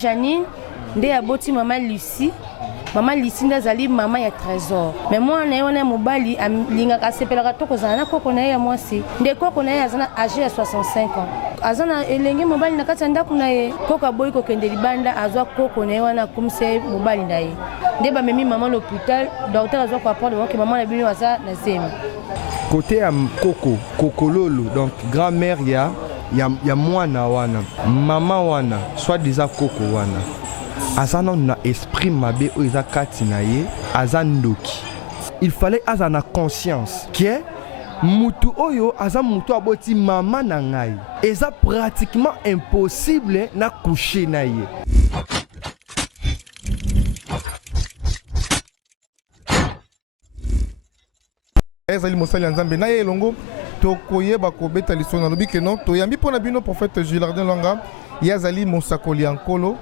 Janine nde aboti mama Lucie. Maman Lucie ndazali mama ya Trésor. Mais moi na yona mobali lingaka sepelaka to kozana na koko na ya mwasi. Nde koko na ya azana âgé ya 65 ans. Azana elenge mobali na kati ndako na ye. Koko boy ko kende libanda azwa koko na wana kumse mobali na ye. Nde ba memi maman l'hôpital, docteur azwa ko apprendre que maman na bino aza na zemi. Côté à Koko, Kokololo, donc grand-mère ya mwana wana, maman wana, soit déjà Koko wana. Azana na esprit mabe o eza kati na ye, azandoki. Il fallait azana conscience que mutu oyo aza mutu aboti mama na ngai. Eza pratiquement impossible na coucher na ye. ezali mosali ya nzambe na ye elongo tokoyeba kobeta liso na lobi ke non toyambi mpona bino prophète Gilardin Lwanga ye azali mosakoli ya nkolo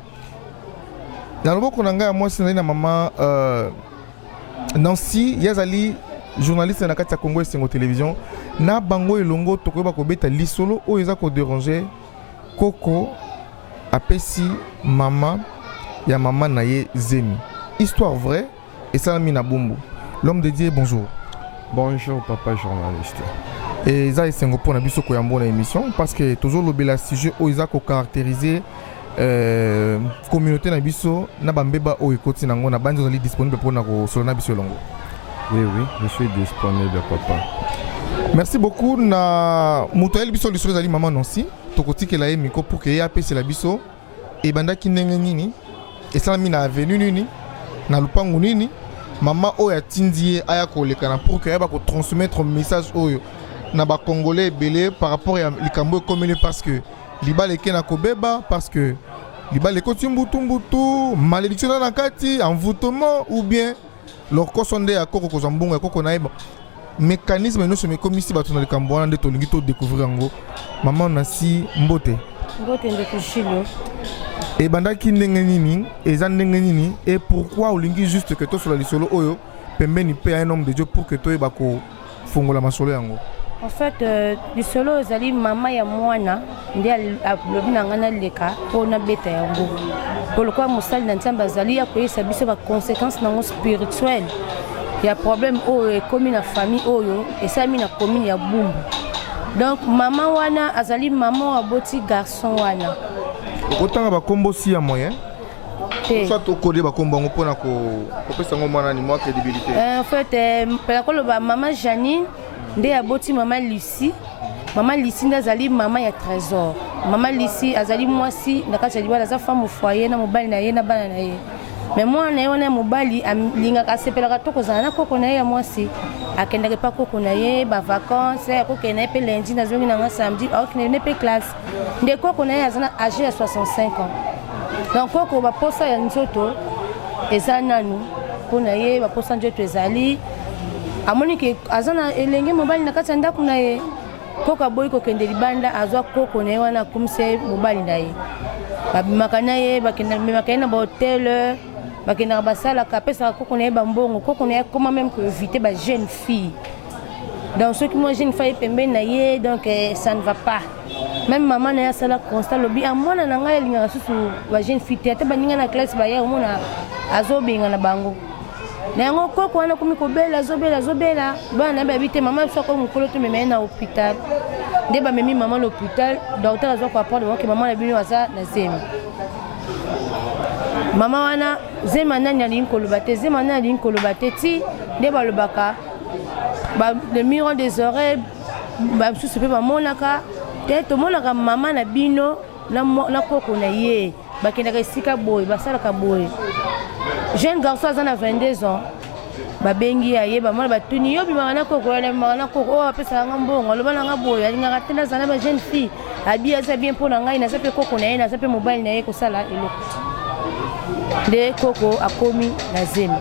na loboko na ngai ya mwasi nazali na mama Nancy ye azali journaliste na kati ya Congo Esengo Télévision na bango elongo tokoyeba kobeta lisolo oyo eza koderange Koko apesi mama ya mama na ye zemi histoire vraie esalami na bumbu. L'homme de Dieu, bonjour. Bonjour papa journaliste. Et ça c'est un peu na biso koyambo na émission parce que toujours le bel sujet où ils a caractérisé communauté na biso na bambeba o ekoti nango na banzo ali disponible pour na ko solona biso longo. Oui, je suis disponible papa. Merci beaucoup na mutuel biso lisolo zali maman Nancy tokoti ke la miko pour que ya pese la biso e banda kinenge nini et ça mi na avenue nini na lupangu nini. Maman oya tindi aya kolekana pour que aba ko transmettre message oyo na ba congolais belé par rapport à likambo comme parce que libale kena kobeba parce que libale ko tumbutu malédiction na kati envoûtement ou bien leur kosonde ya koko kozambonga ya koko naeba mécanisme no se me comme ici bato na likambo wana nde to lingi to découvrir ngo maman Nancy mbote nde kushilo. Et bandaki ndenge nini eza ndenge nini et pourquoi olingi juste que to sur la lisolo oyo pembeni pe un homme de Dieu pour que to eba ko fongola masolo yango. En fait lisolo ezali mama ya mwana nde alobi na ngana leka pona beta yango. Pourquoi mosali na nzambe azali ya koyesa biso ba conséquences nango spirituelles. Il y a problème oyo ekomi na famille oyo esami na commune ya Bumbu. Donc maman wana azali maman aboti garçon wana. Autant ba kombo si ya moyen. Soit au code ba kombo ngo pona ko pesa ngo mwana ni moi crédibilité. En fait pela ko ba maman Janine nde aboti maman Lucie. Maman Lucie ndazali maman ya Trésor. Maman Lucie azali mwasi na kati ya libala za femme au foyer na mobali na ye na bana na ye. Mais moi na yona mobali lingaka sepelaka to kozana na koko na ye ya mwasi. Akendaka pa koko na ye ba vacances ya koko na pe lundi na zongi na samedi au ne pe classe. Nde koko na ye azana âgé ya 65 ans. Donc koko ba posa ya nzoto eza nanu pona ye ba posa nzoto ezali amoni ke azana elenge mobali na kati ndako na ye koko boy ko kende libanda azwa koko na ye wana kumse mobali na ye. Ba makana ye ba kenda makana ba hotel bakena basala kapesa koko na ye bambongo koko na ye comment même que éviter ba jeune fille. Donc ceux qui moi jeune fille pembeni na ye donc ça ne va pas. Même maman na ya sala constat lobi amona na ngai linga susu ba jeune fille te baninga na classe ba ya omona azobenga na bango. Na yango koko wana komi ko bela zobela bana ba bité maman so ko mukolo to meme na hôpital. Nde ba memi maman l'hôpital docteur azo ko apprendre que maman na bino aza na zemi. Maman wana zema nani ali nkolobate zema nani ali nkolobate ti nde balobaka ba le miroir des oreilles ba susu pe ba monaka te to monaka maman na bino na koko na ye bakendaka esika boy basalaka boy jeune garçon azana 22 ans babengi aye ba mona batuni yo bima na koko o apesa nga mbongo loba na nga boy alingaka tena zana ba jeune fille abia za bien pour na ngai na sape koko na ye na sape mobile na ye ko sala eloko de koko akomi na zemi.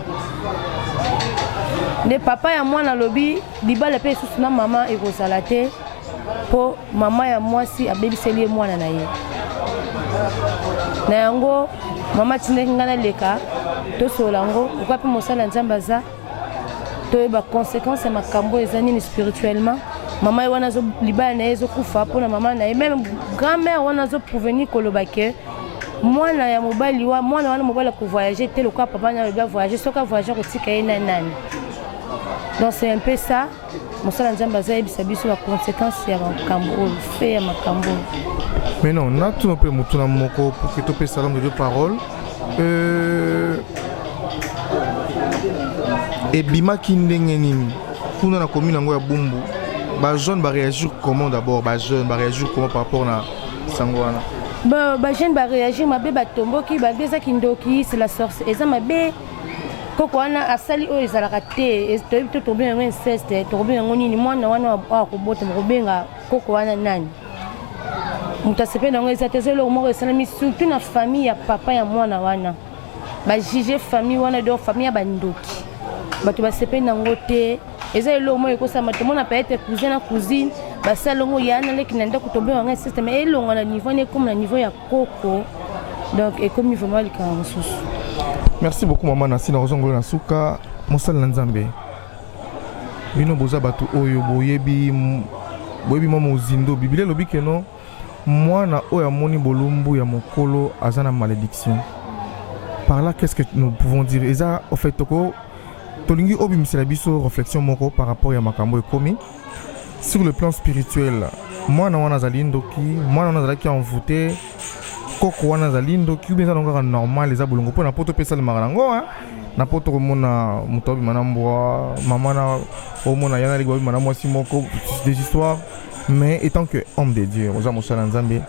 De papa ya mwana lobi libala pe susu na mama ekozala te po mama ya mwasi abebiseli mwana na ye. Na yango mama tindeki ngana leka to solango ukwa pe mosala nzamba za to ba conséquence ya makambo ezani ni spirituellement. Mama wana zo libala na ye zo kufa po na mama na ye même grand-mère wana zo provenir kolobake mwana ya mobali wa mwana wana mobali ko voyager te lokwa papa na ba voyager soka voyager ko tika ina nani. Donc c'est un peu ça. Mosala nzamba za yebisa biso ba conséquences ya makambo fait ya makambo. Mais non, na tout peu mutuna moko pour que topé salon de deux paroles. Et bima ki ndenge nini kuna na commune yango ya Bumbu ba jeune ba réagir comment d'abord ba jeune ba réagir comment par rapport na sango wana ba jeune ba réagir mabe ba tomboki ba beza kindoki c'est la source eza mabe koko wana asali o ezalaka te to to bien inceste to bien ngoni ni mwana wana wa kobota mobenga koko wana nani mutasepe nango ezateze lo moko esalami surtout na famille ya papa ya mwana wana ba juger famille wana do famille ya bandoki bato basepe nango te eza elongo ekosama te mona peut-être cousin na cousine basalongo yana leki na ndako tobe wanga système elongo na niveau ne comme na niveau ya koko donc et comme vraiment le cas mosusu. Merci beaucoup maman Nasi na rozongolo na suka mosala na nzambe bino boza bato oyo boyebi mama uzindo biblia lobi keno mwana oyo amoni bolumbu ya mokolo azana malédiction. Par là qu'est-ce que nous pouvons dire eza au fait toko tolingi obimisela biso réflexion moko par rapport ya makambo ekomi sur le plan spirituel. Mwana wana azali ndoki mwana wana azalaki envoûté koko wana azali ndoki bien ça normal eza bolongo pona poto pesa le marango na poto komona mutobi manambwa mama na omona yana ligo mana mwasi moko des histoires mais étant que homme de Dieu oza mosala nzambe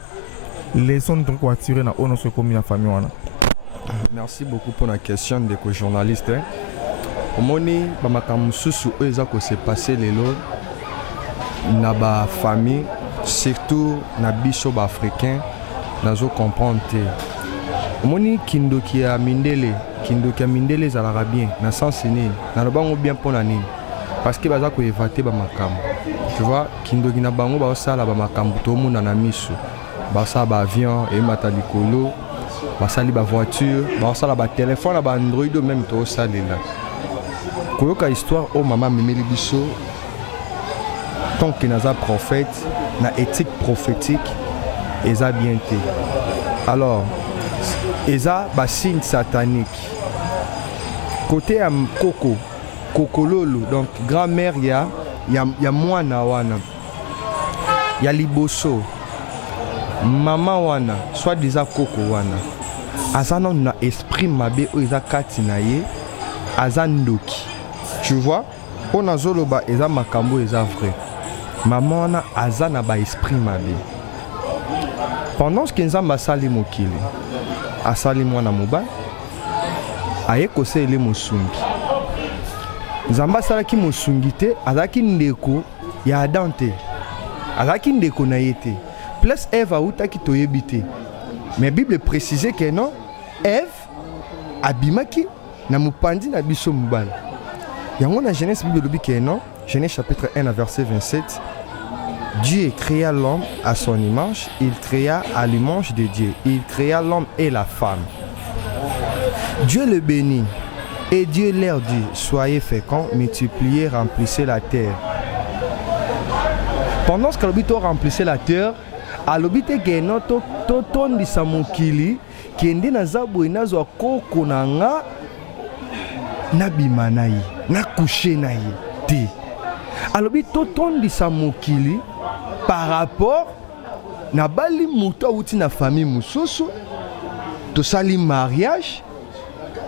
leçon de quoi tirer na ono se komi na famille wana. Merci beaucoup pour la question de co-journaliste. Omoni ba makambo susu eza ko se passer lelo na ba famille surtout na biso ba africain nazo comprendre te. Omoni kindoki ya mindele zalaka bien na sens nini na lobango bien pona nini parce que baza ko éviter ba makambo tu vois kindoki na bango ba sala ba makambo to mona na miso ba sa ba avion et mata likolo ba sali ba voiture ba sala ba téléphone ba android même to salela koyoka histoire o mama memeli biso tant que naza prophète na éthique prophétique eza bien te alors eza ba signe satanique côté ya kokololo donc grand-mère ya mwana wana ya liboso mama wana soit déjà koko wana azana na esprit mabe o eza kati na ye azandoki tu vois on a zoloba eza makambo eza vrai maman wana azana ba esprit mabe pendant que nzamba sali mokili asali mwana mobali aye kosele mosungi nzamba salaki mosungi te azaki ndeko ya Adam te azaki ndeko na ye te plus Eve autaki toyebi te mais Bible précisait que non Eve abimaki na mopandi na biso mobali yango na Genèse Bible lobi que non Genèse chapitre 1 verset 27 Dieu créa l'homme à son image, il créa à l'image de Dieu, il créa l'homme et la femme. Dieu le bénit et Dieu leur dit, soyez féconds, multipliez, remplissez la terre. Pendant que l'obito remplissait la terre, à l'obité que notre toton di samokili, qui est na zabu et nazo koko nanga, nabima naï, na couché naï, te. À l'obito toton di samokili, par rapport na bali muto outi na famille mususu to sali mariage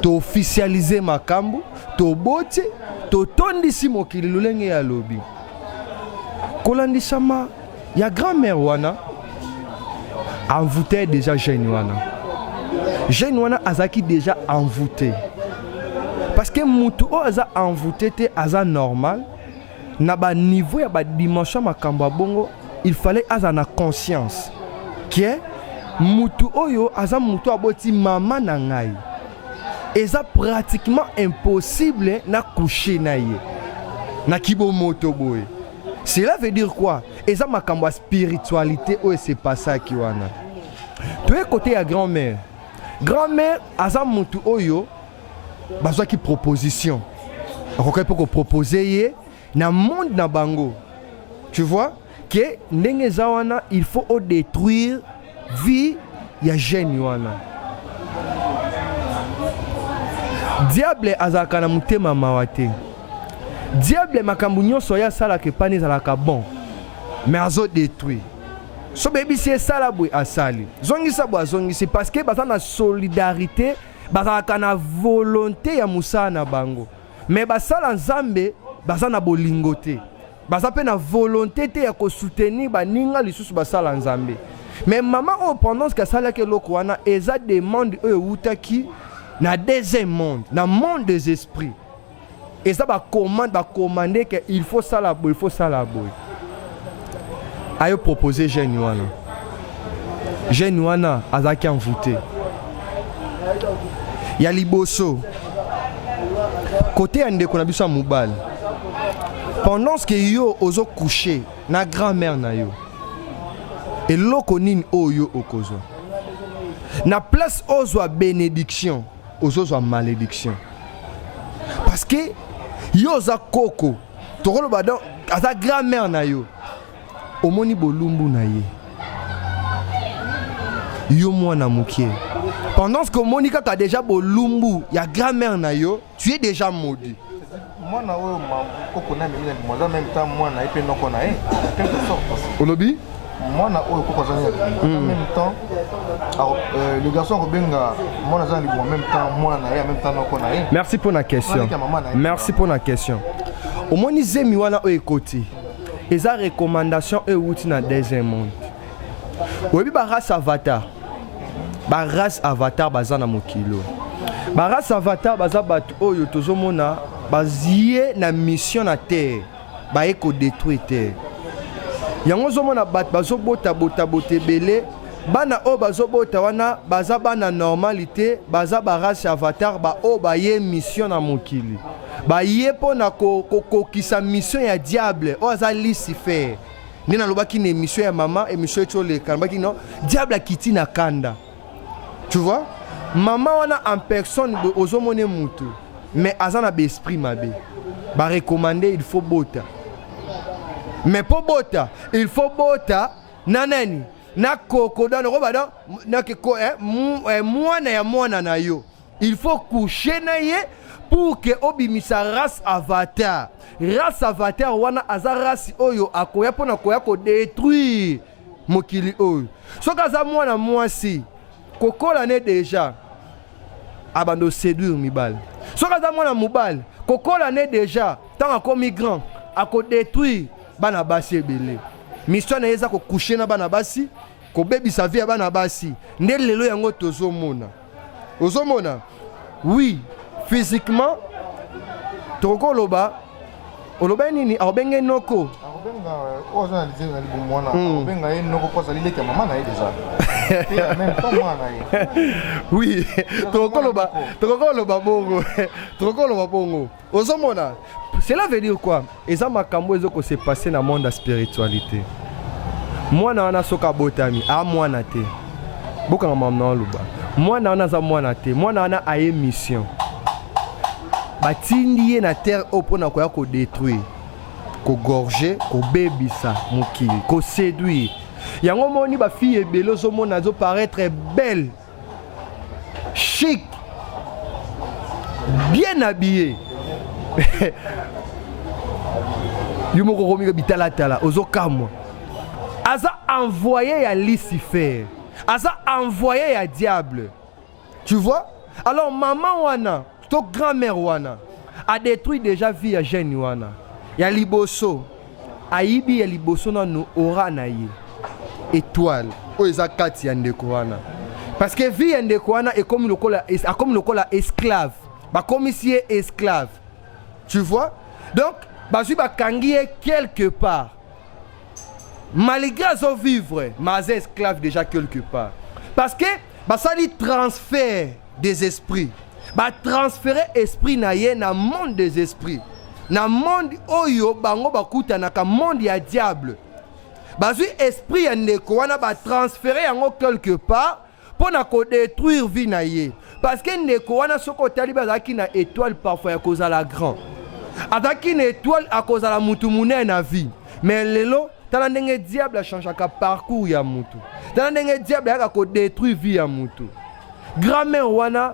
to officialiser makambo to bote to tondisi mokili lolenge ya lobi kolandisama ya grand-mère wana envoûté déjà jeune wana azaki déjà envoûté parce que mutu o aza envoûté te aza normal na ba niveau ya ba dimension makambo bongo il fallait azana conscience que mutu oyo aza mutu aboti mama na ngai eza pratiquement impossible na coucher na ye na kibo moto boy. Cela veut dire quoi? Eza makambo spiritualité oyo se passa ki wana to e côté ya grand-mère aza mutu oyo bazwa ki proposition akokai poko proposer ye na monde na bango tu vois que ndenge za wana il faut détruire vie ya jeune wana diable azalaka na mutema mawa te. Diable makambo nyonso ya sala ke pani ezalaka bon, mais azo détruire. So baby si sala boy asali zongisa bo azongisi parce que baza na solidarité, bazalaka na volonté ya musala na bango, mais basala nzambe baza na bolingo te, baza pe na volonté te ya ko soutenir baninga lisusu basala nzambe. Mais maman o pendant que sala ke loko wana eza demande e wutaki na deuxième monde, na monde des esprits. Et ça va commander qu'il faut ça la boy, il faut ça la boy. Ayo proposer jeune wana. Jeune wana azaki envoûté. Ya liboso. Côté ande kona biso mobile. Pendant que yo ozo coucher na grand-mère na yo. Et loko nini oyo okozo. Na place ozo bénédiction, ozo malédiction. Parce que yo za koko tokolo badon aza grand-mère na yo omoni bolumbu na ye yo mwana mukie pendant que Monica a déjà bolumbu ya grand-mère na yo tu es déjà maudit. Mwana oyo koko na mimi na mwana même temps mwana epe noko na ye quelque sorte olobi mwana oyo koko za en même temps le garçon Robenga mwana za en même temps mwana na ye en même temps noko na ye. Merci pour la question. Merci pour la question. Omoni zemi wana oyo ekoti eza recommandation e wuti na deuxième monde. Oyebi ba race avatar. Ba race avatar baza na mokilo. Ba race avatar baza batu oyo tozomona bazie na mission na terre. Ba eko détruire terre. Yango zomona bat bazobota bota belé bana o bazobota wana baza bana normalité baza ba race avatar ba o ba ye mission na mokili ba ye pona kokisa mission ya diable o aza Lucifer nina lobaki na mission ya mama émission etole kanbaki non diable akiti na kanda, tu vois maman wana en personne ozomone mutu mais aza na be esprit mabe ba recommander il faut bota. Mais pour bota, il faut bota nanani na koko dans le robada na keko mwana ya mwana na yo. Il faut coucher na ye pour que obimisa race avatar. Race avatar wana aza race oyo akoya pona koya ko détruire mokili oyo. So kaza mwana mwasi koko la ne déjà abando séduire mibal. So kaza mwana mobile koko la ne déjà tant ko migrant ako détruire bana basi ebele. Mission na yeza ko coucher na bana basi, ko bebisa vie ya bana basi. Nde lelo yango tozomona. Ozomona? Oui, physiquement toko loba oloba nini abenge noko. Abenga ozo na lize na libumwana. Abenga ye noko koza lileke mama na ye déjà. Et même pas moi na ye. Oui, toko loba bongo. Toko loba bongo. Ozomona? Cela veut dire quoi? Eza makambo ezoko se passer na monde de spiritualité. Mwana wana soka botami, a mwana te. Boka mamna luba. Mwana wana za mwana te. Mwana wana a mission. Batindi ye na terre opona ko ya ko détruire, ko gorger, ko bebisa mokili, ko séduire. Yango moni ba fille ebelo zo mona zo paraître belle, chic, bien habillée. Yumoko komiga bitala ozokamwa aza envoyé à Lucifer, aza envoyé à diable, tu vois. Alors maman wana to grand-mère wana a détruit déjà vie ya jeune wana ya liboso aibi ya liboso na no ora na ye étoile o eza kati ya ndeko wana parce que vie ya ndeko wana est comme lokola esclave ba commissie esclave, tu vois. Donc bazui bakangi quelque part malgré azo vivre mais esclave déjà quelque part parce que basali transfert des esprits ba transférer esprit na ye na monde des esprits na monde oyo bango bakuta na ka monde ya diable bazui esprit ya ndeko wana ba transférer yango quelque part pour na ko détruire vie na ye parce que ndeko wana soko tali bazaki na étoile parfois ya cause la grand azaki na étoile à cause la mutu munene na vie mais lelo tala ndenge diable a changé ka parcours ya mutu tala ndenge diable a ko détruire vie ya mutu grand-mère wana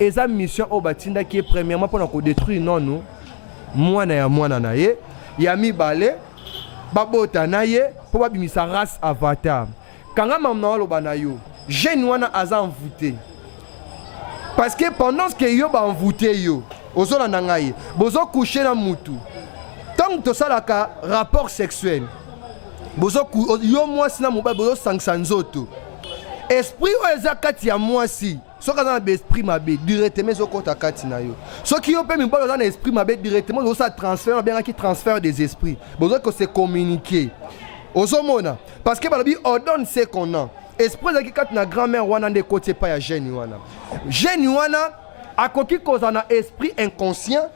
eza mission au batinda qui est premièrement pour nous détruire non nous mwana na ye ya mibale babota na ye pour babimisa race avatar kanga mamna lo banayo jeune wana aza envoûté parce que pendant que yo ba envoûté yo ozola na ngai bozo coucher na mutu tant to salaka rapport sexuel bozo yo mwasi na mobile bozo sangsa nzoto esprit o eza kati ya mwasi soka na esprit mabe directement zokota kati na yo soki yo pe mibalo na esprit mabe directement zo sa transfert bien qui transfert des esprits bozo ko se communiquer ozomona parce que balobi ordonne ce qu'on a esprit za ki kati na grand-mère wana nde côté pa ya jeune wana akoki koza na esprit inconscient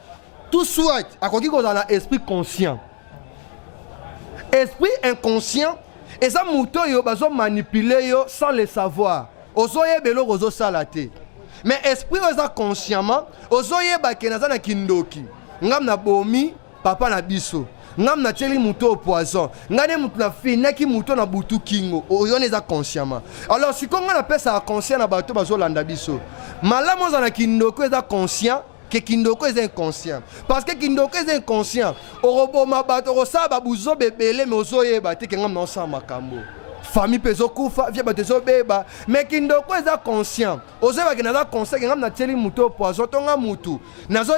tout soit akoki koza na esprit conscient esprit inconscient eza muto yo bazo manipuler yo sans le savoir ozoyebelo ozo salate mais esprit oza consciemment ozoyeba ke naza na kindoki ngam na bomi papa na biso ngam na teli muto au poison ngane muto na finaki muto na butu kingo oyone eza consciemment alors si konga na pesa conscient na bato bazo landa biso malamu za na kindoko eza conscient que kindoko est inconscient parce que kindoko est inconscient oroboma bato rosaba buzo bebele mais ozoyeba te ke ngam na osama makambo famille peso kufa via batezo beba mais kindoko est conscient ozoyeba ke naza conscient ke ngam na teli muto poison tonga mutu nazo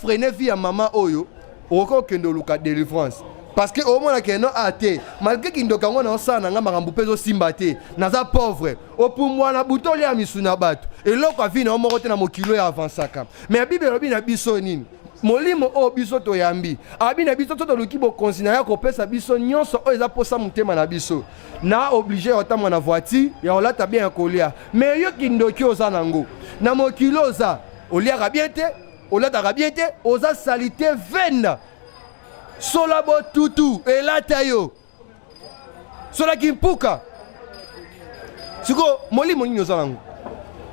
freiner via mama oyo oko kendo luka délivrance parce que au moins que non até malgré kindoko ngo na osana nga makambo peso simba te naza pauvre opumwa na butoli ya misuna bato eloko avina omoko te na mokilo ya avansaka mais bible lobi na biso nini molimo o biso to yambi abi na biso to luki bo considérer ya kopesa biso nyonso o eza posa mutema na biso na obligé otamwa na voiture ya olata bien kolia mais yo kindoki oza nango na mokilo oza oliaka bien te olata bien te oza salité venda sola bo tutu elata yo sola kimpuka siko molimo nini oza nango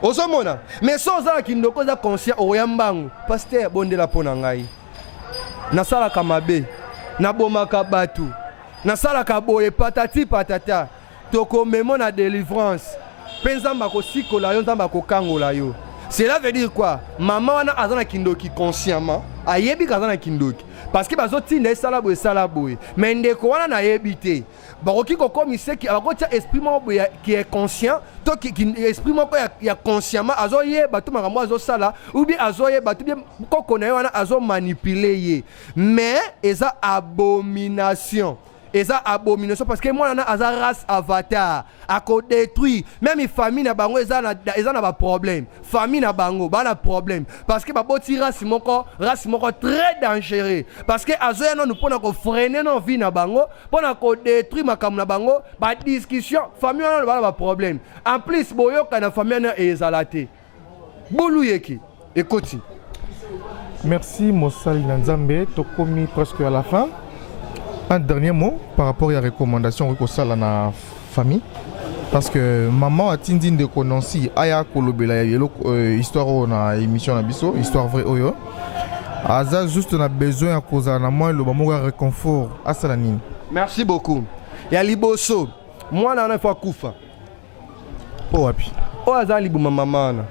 ozomona mais so oza na kindoko oza conscient oyambango paster bondela mpo na ngai nasalaka mabe nabomaka bato nasalaka boye patati patata tokomemo na délivrance mpe nzambe akosikola yo nzambe akokangola yo cela veut dire quoi mama wana aza na kindoki consciemment ayebi kaza na kindoki parce que bazotinda esala boye mais ndeko wana nayebi te bakoki kokomise bakotia esprit moko qui est conscient to esprit moko ya consciemment azoyeba to makambo azosala ou bien azoyeba to bien koko na ye wana azomanipuler ye mais eza abomination parce que moi na aza race avatar ako détruit même famille na bango eza na ba problème famille na bango ba na problème parce que ba boti race moko très dangereux parce que azoya no pona ko freiner no vie na bango pona ko détruire makambo na bango ba discussion famille na ba na problème en plus boyoka na famille na ezalate bolu yeki ekoti. Merci Mosali Nzambe tokomi presque à la fin. Un dernier mot par rapport à la recommandation que ça la famille parce que maman a tindi de kononsi aya kolobela histoire na émission na biso histoire vraie oyo aza juste na besoin à cause na moi le maman réconfort à salanine. Merci beaucoup. Ya liboso moi na fois kufa oh api o aza libuma maman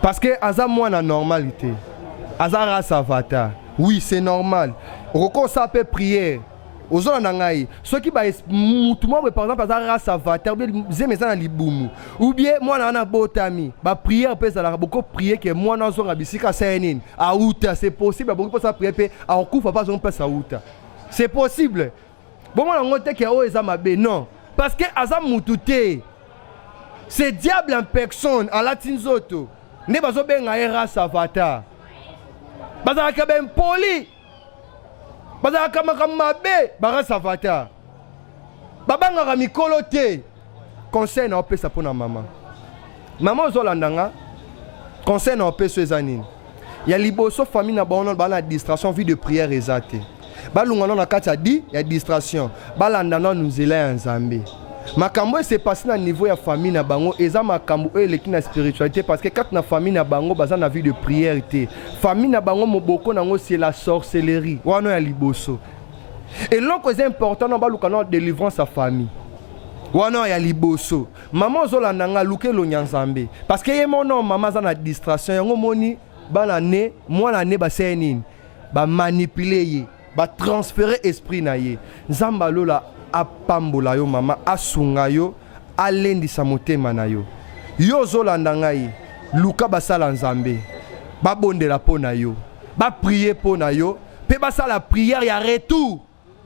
parce que aza moi na normalité aza race avatar oui c'est normal. Roko ça peut prier aux gens nangai ceux qui ba mutumo par exemple za race avatar bien zemeza na libumu ou bien moi na botami ba prière peut ça la beaucoup prier que moi na zo rabisika sainin a outa c'est possible beaucoup pour ça prier pe a okufa pas on peut ça outa c'est possible bon moi ngote que o eza mabe non parce que aza mututé c'est diable en personne à la tinzoto ne bazo benga race avatar bazala ka ben poli bazala kama mabe barasa avatar babanga mikolo te conseil na opesa pona mama ozolandanga conseil na opesa ezanini ya liboso famille na baona bana distraction vie de prière ezate balungana na kati di ya distraction balandana nuzela ya nzambe makambo s'est passé na niveau ya famille na bango eza makambo eleki na spiritualité parce que quand na famille na bango baza na vie de prière te famille na bango moboko nango c'est la sorcellerie wana ya liboso et l'autre c'est important na baluka na délivrance à famille wana ya liboso maman ozolanda nga lukelo nyanzambe parce que ye mono maman za na distraction yango moni bana ne mwana ne baseye nini bamanipuler ye batransférer esprit na ye nzambe lola apambola yo mama asunga yo alendisa motema na yo yo ozolanda ngai luka basala nzambe babondela mpo na yo baprier mpo na yo mpe basala prière ya retour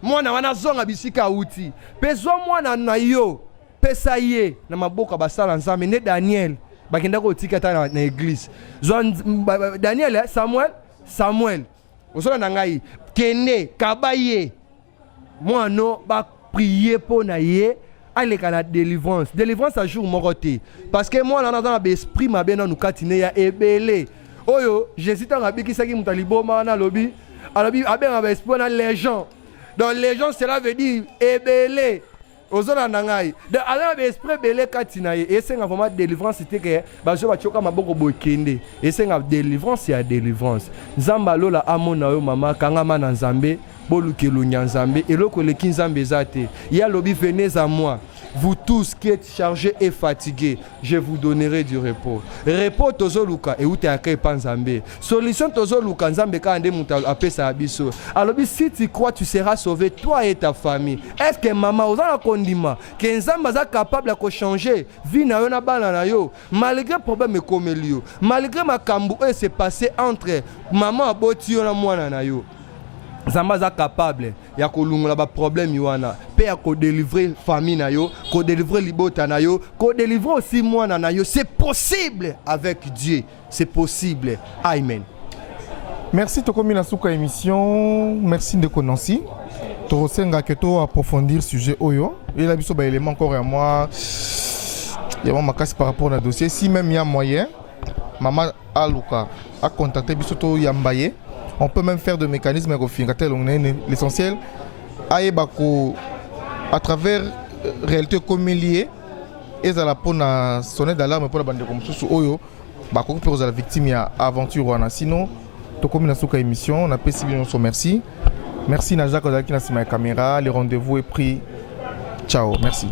mwana wana zonga bisika uti mpe zwa mwana na yo pesa ye na maboka basala nzambe ne Daniel bakenda kotika ta na église zwa Daniel Samuel ozolanda ngai kende kabaye mwana baprier mpo na ye aleka na délivrance à jour moko te parce que mwana wana aza na baesprit mabe nanu kati ne ya ebele oyo Jésus ntango abikisaki moto aliboma wana alobi abenga baesprit na légion donc légion cela veut dire ebele ozolanda ngai donc aza na baesprit ebele kati na ye esenga vraiment délivrance te ke bazo batyoka maboko bokende esenga délivrance ya délivrance nzambe alola amona yo mama kangama na nzambe bolukelo nyanzambe eloko eleki nzambe eza te ya lobi venez à moi vous tous qui êtes chargés et fatigués je vous donnerai du repos tozoluka euta ya kai panzambe solution tozoluka nzambe ka ande muta apesa biso alobi si tu crois tu seras sauvé toi et ta famille est-ce que mama ozana kondima que nzambe za capable de changer vie na yo na bana na yo malgré problème ekomeli yo malgré makambo et s'est passé entre maman aboti yo na mwana na yo Zamba za capable ya kolungola ba problème wana pe ya ko délivrer famille na yo ko délivrer libota na yo ko délivrer aussi mwana na yo c'est possible avec Dieu c'est possible amen. Merci tokomi na suka émission merci de Konansi to senga que to approfondir sujet oyo et la biso ba élément encore à moi il y a makasi par rapport au dossier si même il y a moyen maman aluka a contacté biso to yambaye. On peut même faire des mécanismes l'essentiel à travers réalité comme liée et à la peau sonner d'alarme pour la bande comme sous oyo pour la victime ya aventure wana sinon to comme na suka émission on a payé bien son merci merci na Jacques Odaki na caméra les rendez-vous est pris ciao merci.